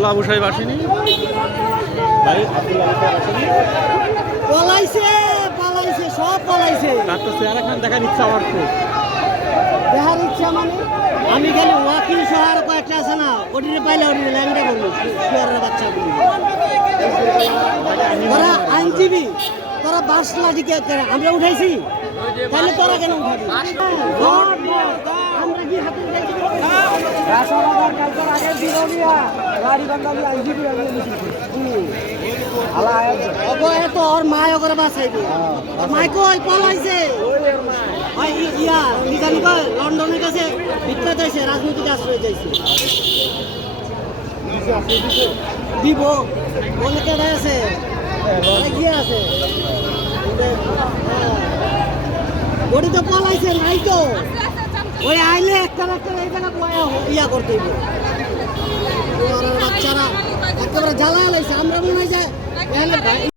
আবদুল্লাহ আবু সাহেব আসেনি? ভাই আবদুল্লাহ আবু সাহেব আসেনি? পলাইছে পালাইছে সব পলাইছে। তার তো চেহারা খান দেখার ইচ্ছা আমার খুব। দেখার ইচ্ছা মানে? আমি খালি ওয়াকিল সহ আর কয়েকটা আছে না ওটিরে পাইলে ওটিরে ল্যাংটা করব শুয়ারের বাচ্চাগুলি তোরা আইনজীবী তোরা বাস লাঠি আমরা উঠাইছি? তাহলে তোরা কেন উঠাবি? মায় ওগরে বাঁচাইবে পলাইছে ওই ই- ইয়া কি জানি কয় লন্ডনের কাছে বিখ্যাত হয়েছে রাজনৈতিক আশ্রয় যাইছে দিব কেটে আছে গিয়ে আছে। ওটি তো পলাইছে নাই তো ওই আইলে একটা একটা এই জায়গা ইয়া করতে বাচ্চারা একেবারে জ্বালা লাইছে। আমরা মনে হয় যে এখানে